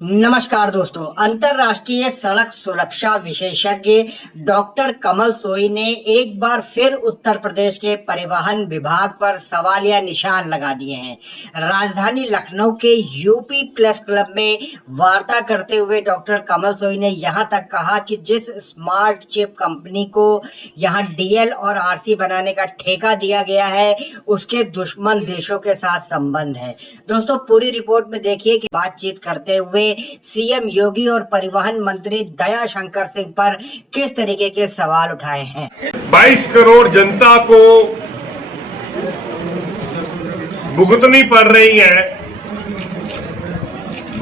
नमस्कार दोस्तों। अंतर्राष्ट्रीय सड़क सुरक्षा विशेषज्ञ डॉक्टर कमल सोई ने एक बार फिर उत्तर प्रदेश के परिवहन विभाग पर सवालिया निशान लगा दिए हैं। राजधानी लखनऊ के यूपी प्लस क्लब में वार्ता करते हुए डॉक्टर कमल सोई ने यहां तक कहा कि जिस स्मार्ट चिप कंपनी को यहां डीएल और आरसी बनाने का ठेका दिया गया है उसके दुश्मन देशों के साथ संबंध है। दोस्तों, पूरी रिपोर्ट में देखिए कि बातचीत करते हुए सीएम योगी और परिवहन मंत्री दया शंकर सिंह पर किस तरीके के सवाल उठाए हैं। 22 करोड़ जनता को भुगतनी पड़ रही है,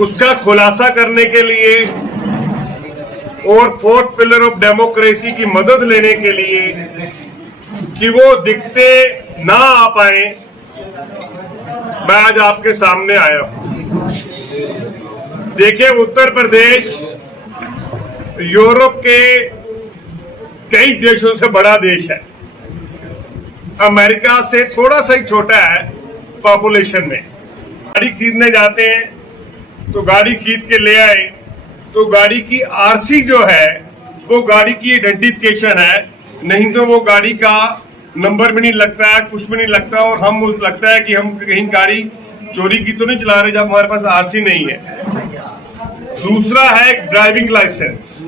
उसका खुलासा करने के लिए और फोर्थ पिलर ऑफ डेमोक्रेसी की मदद लेने के लिए कि वो दिखते ना आ पाए, मैं आज आपके सामने आया हूं। देखिए, उत्तर प्रदेश यूरोप के कई देशों से बड़ा देश है, अमेरिका से थोड़ा सा ही छोटा है पॉपुलेशन में। गाड़ी खरीदने जाते हैं तो गाड़ी खरीद के ले आए तो गाड़ी की आरसी जो है वो गाड़ी की आइडेंटिफिकेशन है, नहीं तो वो गाड़ी का नंबर भी नहीं लगता है, कुछ भी नहीं लगता, और हम लगता है कि हम कहीं गाड़ी चोरी की तो नहीं चला रहे जब हमारे पास आरसी नहीं है। दूसरा है ड्राइविंग लाइसेंस।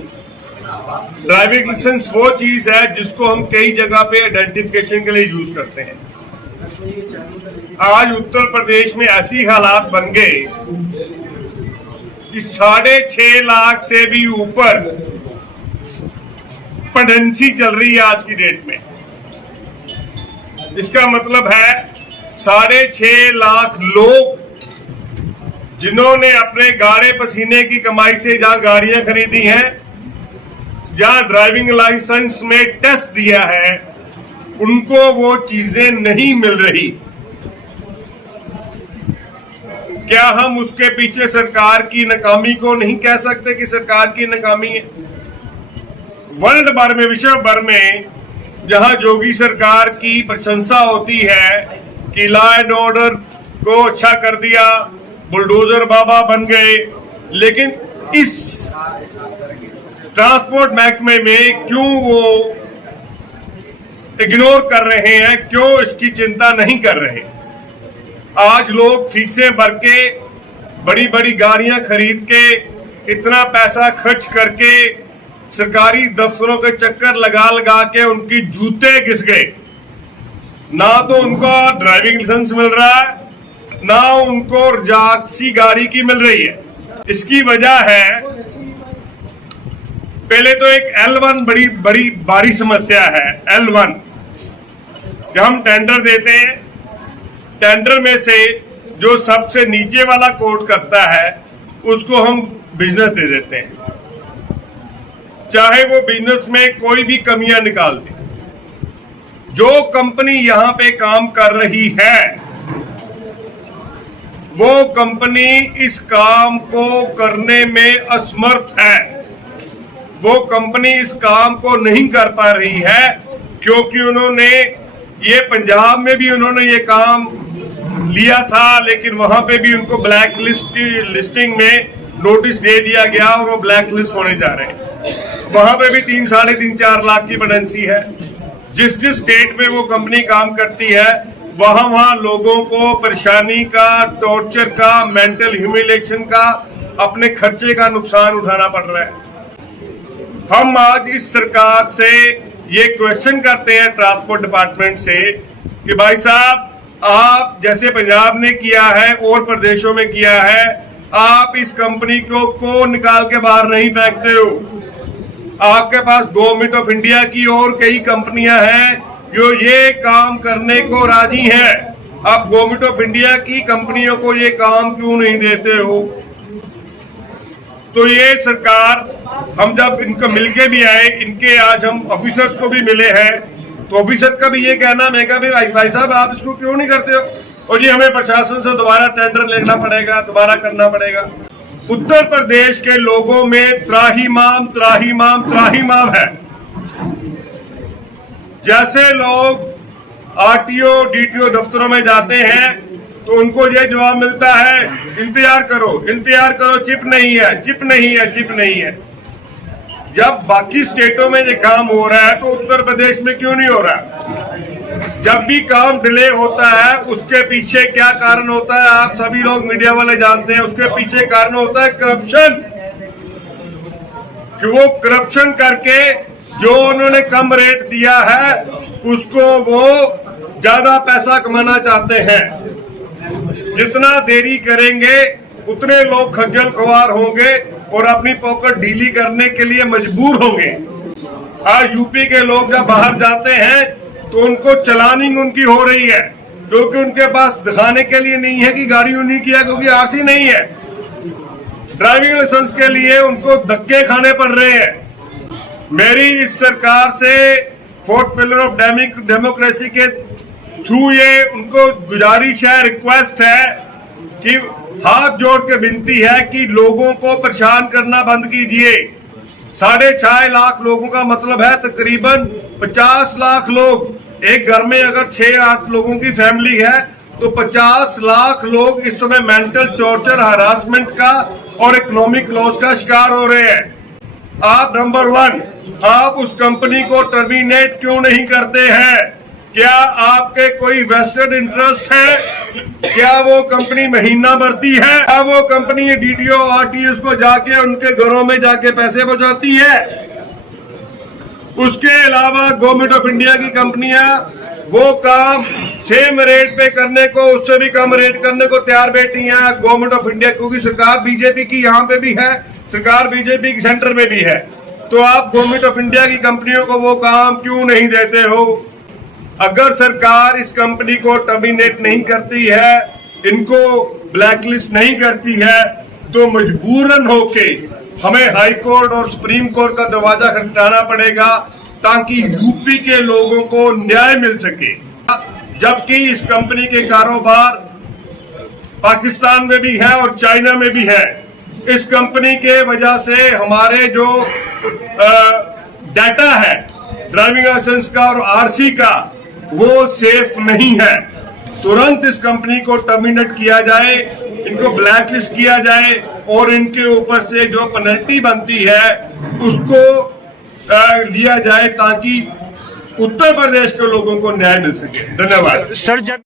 ड्राइविंग लाइसेंस वो चीज है जिसको हम कई जगह पे आइडेंटिफिकेशन के लिए यूज करते हैं। आज उत्तर प्रदेश में ऐसी हालात बन गए कि 6.5 लाख से भी ऊपर प्रेगनेंसी चल रही है आज की डेट में। इसका मतलब है 6.5 लाख लोग जिन्होंने अपने गाड़े पसीने की कमाई से जहां गाड़ियां खरीदी हैं, जहां ड्राइविंग लाइसेंस में टेस्ट दिया है, उनको वो चीजें नहीं मिल रही। क्या हम उसके पीछे सरकार की नाकामी को नहीं कह सकते कि सरकार की नाकामी है? वर्ल्ड भर में, विश्व भर में जहां योगी सरकार की प्रशंसा होती है कि लॉ एंड ऑर्डर को अच्छा कर दिया, बुलडोजर बाबा बन गए, लेकिन इस ट्रांसपोर्ट महकमे में क्यों वो इग्नोर कर रहे हैं, क्यों इसकी चिंता नहीं कर रहे? आज लोग फीसें भर के, बड़ी बड़ी गाड़ियां खरीद के, इतना पैसा खर्च करके सरकारी दफ्तरों के चक्कर लगा लगा के उनकी जूते घिस गए। ना तो उनको ड्राइविंग लाइसेंस मिल रहा है, ना उनको रजाक्सी गाड़ी की मिल रही है। इसकी वजह है, पहले तो एक L1 बड़ी भारी समस्या है। L1 जब हम टेंडर देते हैं, टेंडर में से जो सबसे नीचे वाला कोट करता है उसको हम बिजनेस दे देते हैं, चाहे वो बिजनेस में कोई भी कमियां निकाल दे। जो कंपनी यहां पे काम कर रही है वो कंपनी इस काम को करने में असमर्थ है। वो कंपनी इस काम को नहीं कर पा रही है क्योंकि उन्होंने ये पंजाब में भी उन्होंने ये काम लिया था, लेकिन वहां पे भी उनको ब्लैक लिस्टिंग में नोटिस दे दिया गया और वो ब्लैक लिस्ट होने जा रहे हैं। वहां पे भी 3, 3.5, 4 लाख की वैकेंसी है। जिस स्टेट में वो कंपनी काम करती है वहां लोगों को परेशानी का, टॉर्चर का, मेंटल ह्यूमिलेशन का, अपने खर्चे का नुकसान उठाना पड़ रहा है। हम आज इस सरकार से ये क्वेश्चन करते हैं, ट्रांसपोर्ट डिपार्टमेंट से, कि भाई साहब, आप जैसे पंजाब ने किया है और प्रदेशों में किया है, आप इस कंपनी को निकाल के बाहर नहीं फेंकते हो। आपके पास गवर्नमेंट ऑफ इंडिया की और कई कंपनियां हैं जो ये काम करने को राजी हैं। आप गवर्नमेंट ऑफ इंडिया की कंपनियों को ये काम क्यों नहीं देते हो? तो ये सरकार, हम जब इनको मिलके भी आए, इनके आज हम ऑफिसर्स को भी मिले हैं, तो ऑफिसर का भी ये कहना, मैं कहा भाई साहब आप इसको क्यों नहीं करते हो? और ये हमें प्रशासन से दोबारा टेंडर लेना पड़ेगा, दोबारा करना पड़ेगा। उत्तर प्रदेश के लोगों में त्राहिमाम त्राहिमाम त्राहिमाम है। जैसे लोग आरटीओ डीटीओ दफ्तरों में जाते हैं तो उनको ये जवाब मिलता है, इंतजार करो, चिप नहीं है। जब बाकी स्टेटों में ये काम हो रहा है तो उत्तर प्रदेश में क्यों नहीं हो रहा? जब भी काम डिले होता है उसके पीछे क्या कारण होता है, आप सभी लोग मीडिया वाले जानते हैं। उसके पीछे कारण होता है करप्शन, कि वो करप्शन करके जो उन्होंने कम रेट दिया है उसको वो ज्यादा पैसा कमाना चाहते हैं। जितना देरी करेंगे उतने लोग खज्जल खुआर होंगे और अपनी पॉकेट ढीली करने के लिए मजबूर होंगे। आज यूपी के लोग जब बाहर जाते हैं तो उनको चलानिंग उनकी हो रही है, क्योंकि उनके पास दिखाने के लिए नहीं है कि गाड़ी उन्हीं की है, क्योंकि आरसी नहीं है। ड्राइविंग लाइसेंस के लिए उनको धक्के खाने पड़ रहे हैं। मेरी इस सरकार से फोर्थ पिलर ऑफ डेमोक्रेसी के थ्रू ये उनको गुजारिश है, रिक्वेस्ट है कि हाथ जोड़ के विनती है कि लोगों को परेशान करना बंद कीजिए। 6.5 लाख लोगों का मतलब है तकरीबन 50 लाख लोग। एक घर में अगर 6-8 लोगों की फैमिली है तो 50 लाख लोग इस समय मेंटल टॉर्चर, हरासमेंट का और इकोनॉमिक लॉस का शिकार हो रहे हैं। आप नंबर 1, आप उस कंपनी को टर्मिनेट क्यों नहीं करते हैं? क्या आपके कोई वेस्टेड इंटरेस्ट है? क्या वो कंपनी महीना भरती है? क्या वो कंपनी डीटीओ आरटीओ को जाके उनके घरों में जाके पैसे पहुंचाती है? उसके अलावा गवर्नमेंट ऑफ इंडिया की कंपनियां वो काम सेम रेट पे करने को, उससे भी कम रेट करने को तैयार बैठी हैं। गवर्नमेंट ऑफ इंडिया, क्योंकि सरकार बीजेपी की यहाँ पे भी है, सरकार बीजेपी की सेंटर में भी है, तो आप गवर्नमेंट ऑफ इंडिया की कंपनियों को वो काम क्यों नहीं देते हो? अगर सरकार इस कंपनी को टर्मिनेट नहीं करती है, इनको ब्लैकलिस्ट नहीं करती है, तो मजबूरन होके हमें हाई कोर्ट और सुप्रीम कोर्ट का दरवाजा खटखटाना पड़ेगा ताकि यूपी के लोगों को न्याय मिल सके। जबकि इस कंपनी के कारोबार पाकिस्तान में भी है और चाइना में भी है। इस कंपनी के वजह से हमारे जो डाटा है ड्राइविंग लाइसेंस का और आरसी का, वो सेफ नहीं है। तुरंत इस कंपनी को टर्मिनेट किया जाए, इनको ब्लैकलिस्ट किया जाए और इनके ऊपर से जो पेनल्टी बनती है उसको लिया जाए ताकि उत्तर प्रदेश के लोगों को न्याय मिल सके। धन्यवाद। सर, जब